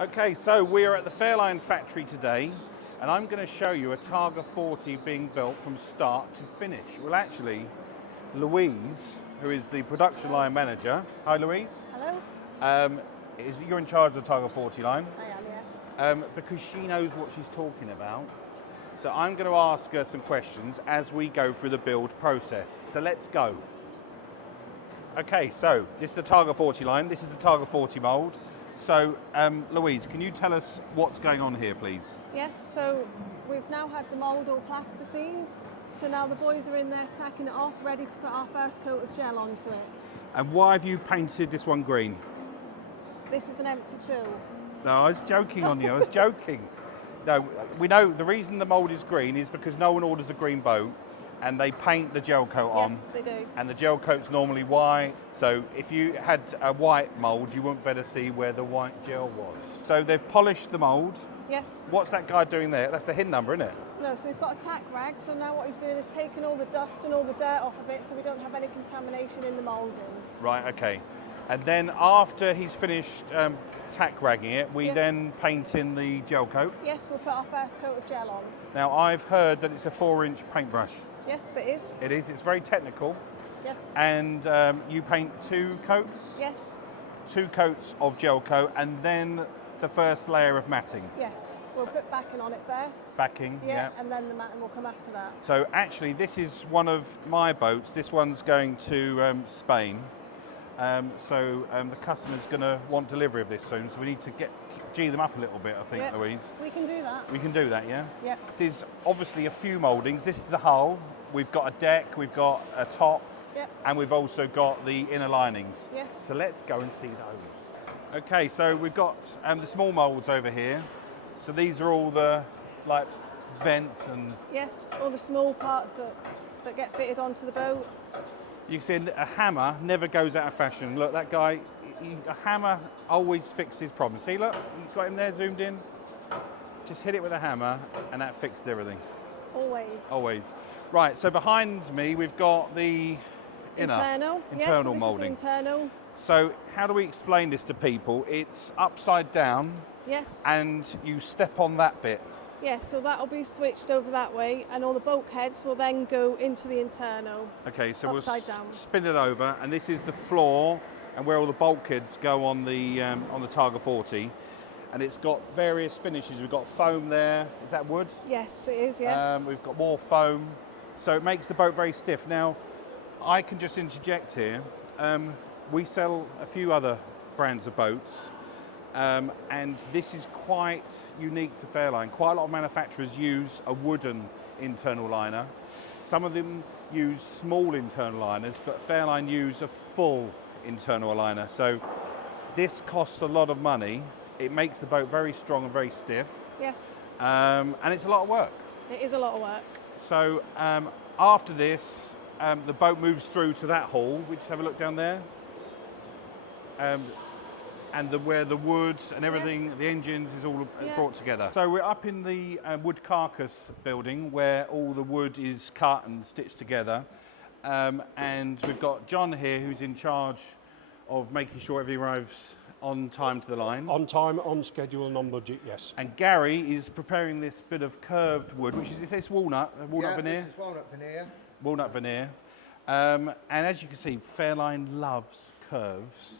Okay, so we're at the Fairline factory today, and I'm going to show you a Targa 40 being built from start to finish. Well, actually, Louise, who is the production line manager. Hi, Louise. Hello. You're in charge of the Targa 40 line. I am, yes. Because she knows what she's talking about. So I'm going to ask her some questions as we go through the build process. So let's go. Okay, so this is the Targa 40 line. This is the Targa 40 mould. So, Louise, can you tell us what's going on here, please? Yes, so we've now had the mould all plasticined. So now the boys are in there tacking it off, ready to put our first coat of gel onto it. And why have you painted this one green? This is an empty tool. No, I was joking on you, I was joking. No, we know the reason the mould is green is because no one orders a green boat and they paint the gel coat on. Yes, they do. And the gel coat's normally white. So if you had a white mould, you wouldn't better see where the white gel was. So they've polished the mould. Yes. What's that guy doing there? That's the HIN number, isn't it? No, so he's got a tack rag. So now what he's doing is taking all the dust and all the dirt off of it so we don't have any contamination in the moulding. Right, okay. And then after he's finished tack ragging it, we then paint in the gel coat. Yes, we'll put our first coat of gel on. Now I've heard that it's a 4-inch paintbrush. Yes, it is. It is, it's very technical. Yes. And you paint 2 coats? Yes. 2 coats of gel coat and then the first layer of matting. Yes. We'll put backing on it first. Backing, yeah. And then the matting will come after that. So actually this is one of my boats. This one's going to Spain. The customer's going to want delivery of this soon, so we need to G them up a little bit, I think, Louise. We can do that. We can do that, yeah? Yeah. There's obviously a few mouldings. This is the hull. We've got a deck, we've got a top, and we've also got the inner linings. Yes. So let's go and see those. Okay, so we've got the small moulds over here. So these are all the vents and... Yes, all the small parts that get fitted onto the boat. You can see a hammer never goes out of fashion. Look, that guy, a hammer always fixes problems. See, look, you've got him there zoomed in. Just hit it with a hammer and that fixes everything. Always. Always. Right, so behind me we've got the internal moulding. Yes, internal. So how do we explain this to people? It's upside down. Yes. And you step on that bit. Yes, so that'll be switched over that way and all the bulkheads will then go into the internal. Okay, so upside down. Spin it over, and this is the floor and where all the bulkheads go on the Targa 40. And it's got various finishes. We've got foam there. Is that wood? Yes, it is, yes. We've got more foam. So it makes the boat very stiff. Now, I can just interject here. We sell a few other brands of boats. And this is quite unique to Fairline. Quite a lot of manufacturers use a wooden internal liner. Some of them use small internal liners, but Fairline use a full internal liner. So this costs a lot of money. It makes the boat very strong and very stiff. Yes. And it's a lot of work. It is a lot of work. So after this, the boat moves through to that hall. We just have a look down there. And where the wood and everything, the engines is all brought together. So we're up in the wood carcass building where all the wood is cut and stitched together. And we've got John here who's in charge of making sure everything arrives on time to the line. On time, on schedule and on budget, yes. And Gary is preparing this bit of curved wood, which is this walnut veneer? This is walnut veneer. Walnut veneer. And as you can see, Fairline loves curves.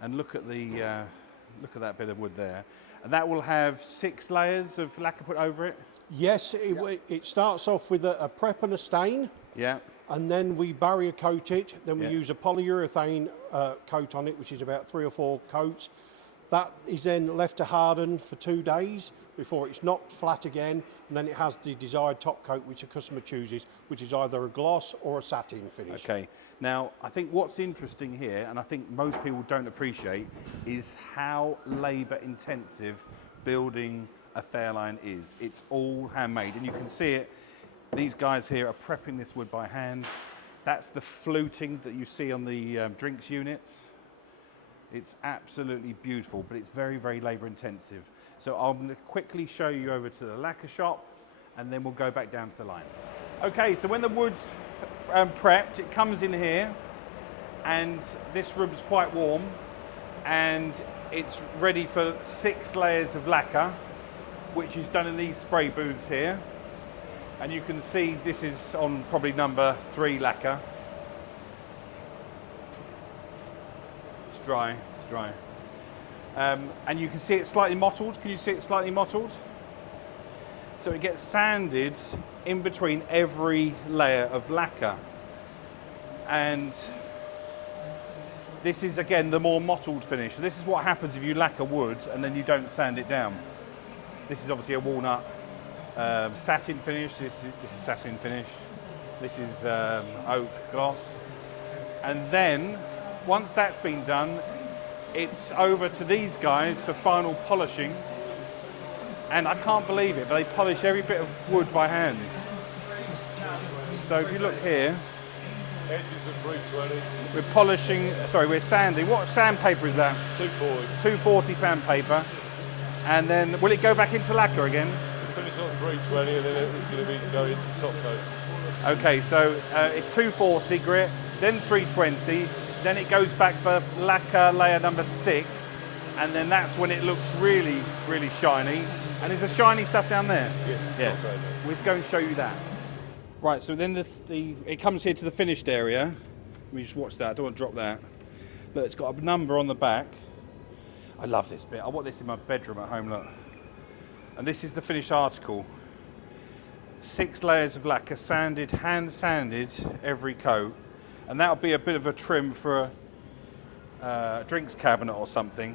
And look at that bit of wood there. And that will have 6 layers of lacquer put over it? Yes, it starts off with a prep and a stain. Yeah. And then we barrier coat it. Then we use a polyurethane coat on it, which is about 3 or 4 coats. That is then left to harden for 2 days before it's knocked flat again. And then it has the desired top coat, which a customer chooses, which is either a gloss or a satin finish. Okay. Now, I think what's interesting here, and I think most people don't appreciate, is how labour intensive building a Fairline is. It's all handmade, and you can see it. These guys here are prepping this wood by hand. That's the fluting that you see on the drinks units. It's absolutely beautiful, but it's very, very labour intensive. So I'm going to quickly show you over to the lacquer shop, and then we'll go back down to the line. Okay, so when the wood's prepped, it comes in here, and this room's quite warm, and it's ready for 6 layers of lacquer, which is done in these spray booths here. And you can see this is on probably number 3 lacquer. It's dry, it's dry. And you can see it slightly mottled. Can you see it slightly mottled? So it gets sanded in between every layer of lacquer. And this is, again, the more mottled finish. So this is what happens if you lacquer wood and then you don't sand it down. This is obviously a walnut satin finish. This is satin finish. This is oak gloss. And then, once that's been done, it's over to these guys for final polishing. And I can't believe it, but they polish every bit of wood by hand. So if you look here, Edges are 320. we're polishing, sorry, we're sanding. What sandpaper is that? 240. 240 sandpaper. And then, will it go back into lacquer again? Finish on 320 and then it's going to be going into top coat. Okay, so it's 240 grit, then 320, then it goes back for lacquer layer number 6, and then that's when it looks really, really shiny. And there's a shiny stuff down there? Yes. Yeah. Top coat. We're just going to show you that. Right, so then it comes here to the finished area. Let me just watch that, I don't want to drop that. Look, it's got a number on the back. I love this bit. I want this in my bedroom at home, look. And this is the finished article. 6 layers of lacquer, sanded, hand sanded every coat. And that'll be a bit of a trim for a drinks cabinet or something.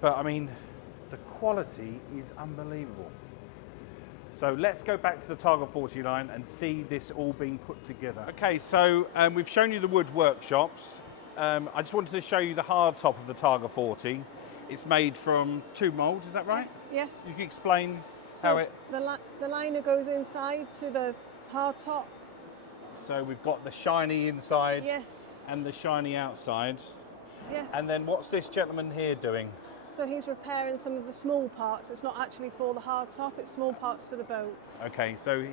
But I mean, the quality is unbelievable. So let's go back to the Targa 49 and see this all being put together. Okay, so we've shown you the wood workshops. I just wanted to show you the hard top of the Targa 40. It's made from 2 moulds, is that right? Yes. You can explain So how it... the liner goes inside to the hard top. So we've got the shiny inside Yes. and the shiny outside. Yes. And then what's this gentleman here doing? So he's repairing some of the small parts. It's not actually for the hard top, it's small parts for the boat. Okay, so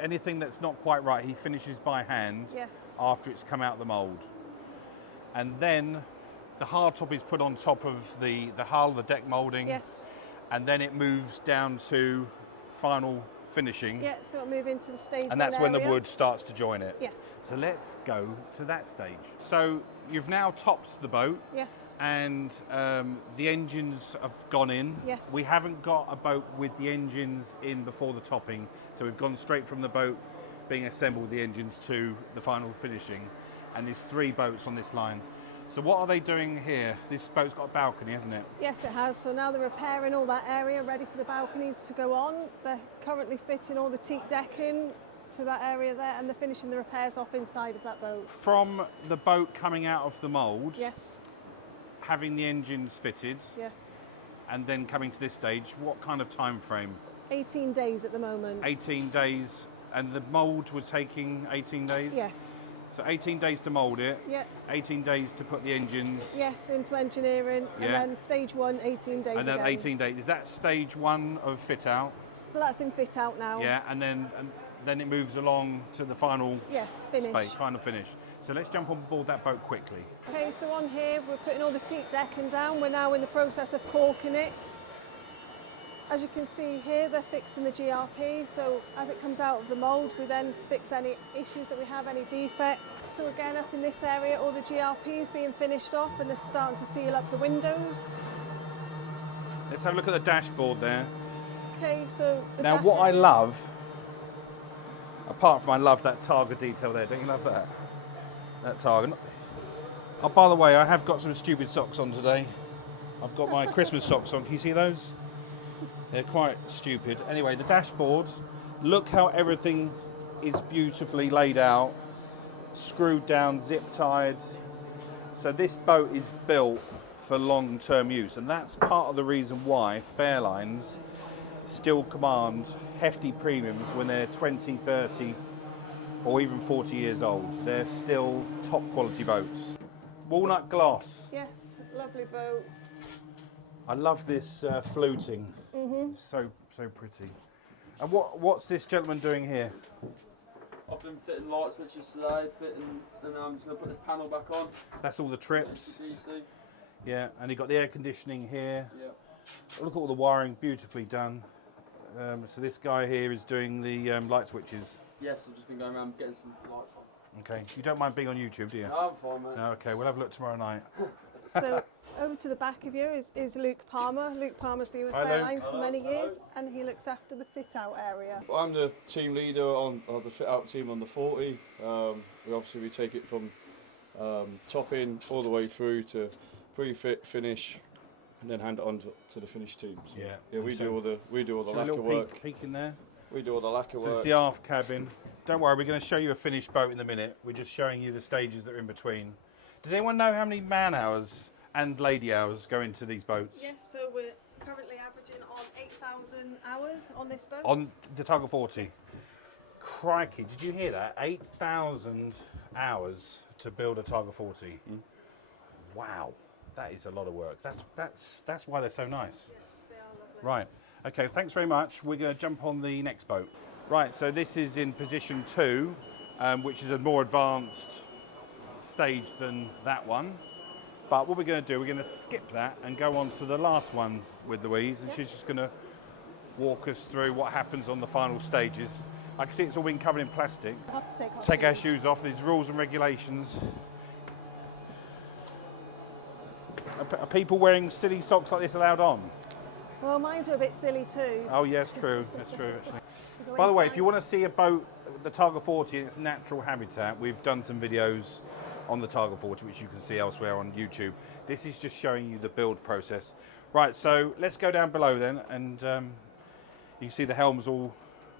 anything that's not quite right, he finishes by hand Yes. after it's come out of the mould. And then the hard top is put on top of the hull, the deck moulding. Yes. And then it moves down to final finishing. Yeah, so it'll move into the stage And that's when the area. wood starts to join it. Yes. So let's go to that stage. So you've now topped the boat. Yes. And the engines have gone in. Yes. We haven't got a boat with the engines in before the topping, so we've gone straight from the boat being assembled, the engines, to the final finishing. And there's 3 boats on this line. So what are they doing here? This boat's got a balcony, hasn't it? Yes, it has. So now they're repairing all that area, ready for the balconies to go on. They're currently fitting all the teak decking to that area there, and they're finishing the repairs off inside of that boat. From the boat coming out of the mould, Yes. having the engines fitted, Yes. and then coming to this stage, what kind of time frame? 18 days at the moment. 18 days, and the mould was taking 18 days? Yes. So 18 days to mould it, Yes. 18 days to put the engines, Yes, into engineering, Yeah. and then stage 1, 18 days and then again. 18 days. Is that stage 1 of fit out? So that's in fit out now. Yeah, and then it moves along to the final Yeah, finish. space, final finish. So let's jump on board that boat quickly. Okay, so on here we're putting all the teak decking down. We're now in the process of caulking it. As you can see here, they're fixing the GRP. So as it comes out of the mould, we then fix any issues that we have, any defects. So again, up in this area, all the GRP is being finished off and they're starting to seal up the windows. Let's have a look at the dashboard there. Okay, so the Now dash what I area- love, apart from I love that Targa detail there, don't you love that? That Targa. Oh, by the way, I have got some stupid socks on today. I've got my Christmas socks on, can you see those? They're quite stupid. Anyway, the dashboard, look how everything is beautifully laid out, screwed down, zip tied. So this boat is built for long-term use, and that's part of the reason why Fairlines still command hefty premiums when they're 20, 30 or even 40 years old. They're still top quality boats. Walnut gloss. Yes, lovely boat. I love this fluting. So pretty. And what's this gentleman doing here? I've been fitting light switches today, and I'm just going to put this panel back on. That's all the trips. DC. Yeah, and you've got the air conditioning here. Yeah. Look at all the wiring, beautifully done. So this guy here is doing the light switches. Yes, I've just been going around getting some lights on. Okay, you don't mind being on YouTube, do you? No, I'm fine, mate. No, okay, we'll have a look tomorrow night. So over to the back of you is Luke Palmer. Luke Palmer's been with Hi, Luke. Fairline for many years, and he looks after the fit-out area. I'm the team leader of the fit-out team on the 40. We take it from topping all the way through to pre-fit, finish, and then hand it on to the finish team. So, Yeah, we so- do all the So a lacquer little work. peek in there. We do all the lacquer So it's work. the aft cabin. Don't worry, we're going to show you a finished boat in a minute. We're just showing you the stages that are in between. Does anyone know how many man hours and lady hours go into these boats? Yes, so we're currently averaging on 8,000 hours on this boat. On the Targa 40? Crikey, did you hear that? 8,000 hours to build a Targa 40. Wow, that is a lot of work. That's why they're so nice. Yes, they are lovely. Right, okay, thanks very much. We're going to jump on the next boat. Right, so this is in position 2, which is a more advanced stage than that one. But what we're going to do, we're going to skip that and go on to the last one with Louise, and she's just going to walk us through what happens on the final stages. I can see it's all been covered in plastic. We'll have to Take our shoes off, there's rules and regulations. Are people wearing silly socks like this allowed on? Well, mine's are a bit silly too. Oh yes, true, that's true actually. We go By the way, if inside. you want to see a boat, the Targa 40 in its natural habitat, we've done some videos on the Targa 40, which you can see elsewhere on YouTube. This is just showing you the build process. Right, so let's go down below then, and you can see the helm's all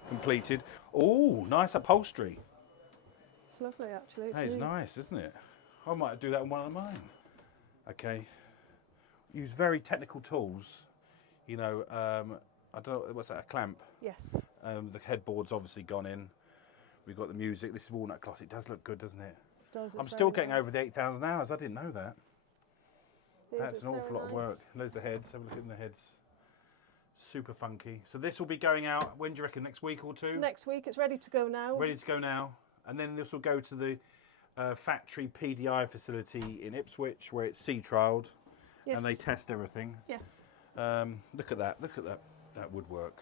completed. Oh, nice upholstery. It's lovely actually. That is new. nice, isn't it? I might do that on one of mine. Okay. Use very technical tools. You know, I don't know, what's that, a clamp? Yes. The headboard's obviously gone in. We've got the music. This is walnut cloth. It does look good, doesn't it? Does, I'm it's still very getting nice. over the 8,000 hours. I didn't know that. It is, That's it's an awful very lot of work. nice. There's the heads. Have a look at the heads. Super funky. So this will be going out, when do you reckon, next week or two? Next week, it's ready to go now. Ready to go now. And then this will go to the factory PDI facility in Ipswich, where it's sea trialled. Yes. And they test everything. Yes. Look at that. Look at that woodwork.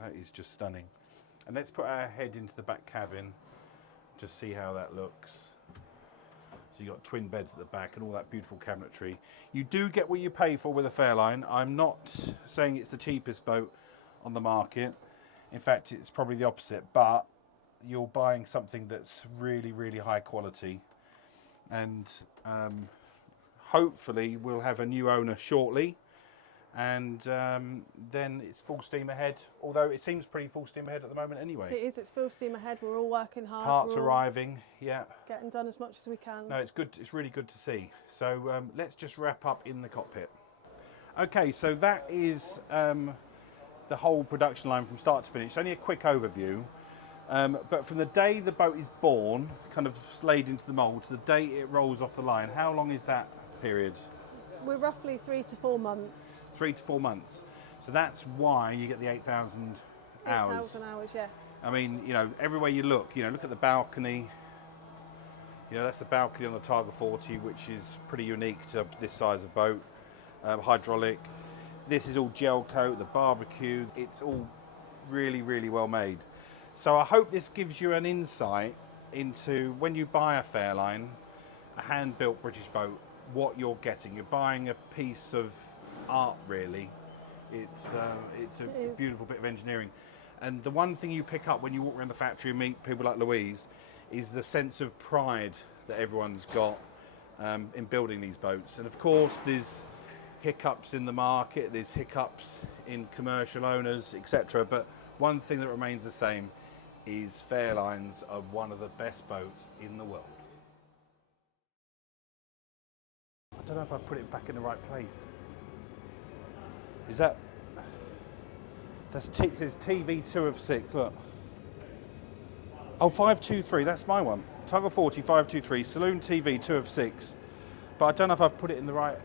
That is just stunning. And let's put our head into the back cabin. Just see how that looks. So you've got twin beds at the back and all that beautiful cabinetry. You do get what you pay for with a Fairline. I'm not saying it's the cheapest boat on the market. In fact, it's probably the opposite. But you're buying something that's really, really high quality. And hopefully we'll have a new owner shortly. And then it's full steam ahead, although it seems pretty full steam ahead at the moment anyway. It is, it's full steam ahead. We're all working hard. Parts we're all arriving, yeah. getting done as much as we can. No, it's good. It's really good to see. So let's just wrap up in the cockpit. Okay, so that is the whole production line from start to finish. It's only a quick overview. But from the day the boat is born, kind of laid into the mould, to the day it rolls off the line, how long is that period? We're roughly 3 to 4 months. 3 to 4 months. So that's why you get the 8,000 hours. 8,000 hours, yeah. I mean, you know, everywhere you look, look at the balcony. You know, that's the balcony on the Targa 40, which is pretty unique to this size of boat. Hydraulic. This is all gel coat, the barbecue. It's all really, really well made. So I hope this gives you an insight into when you buy a Fairline, a hand-built British boat, what you're getting. You're buying a piece of art, really. It's a beautiful bit of engineering. And the one thing you pick up when you walk around the factory and meet people like Louise is the sense of pride that everyone's got in building these boats. And of course, there's hiccups in the market, there's hiccups in commercial owners, etc. But one thing that remains the same is Fairlines are one of the best boats in the world. I don't know if I've put it back in the right place. Is that... That's Teak, says TV 2 of 6, look. Oh, 523, that's my one. Targa 40, 523, Saloon TV 2 of 6. But I don't know if I've put it in the right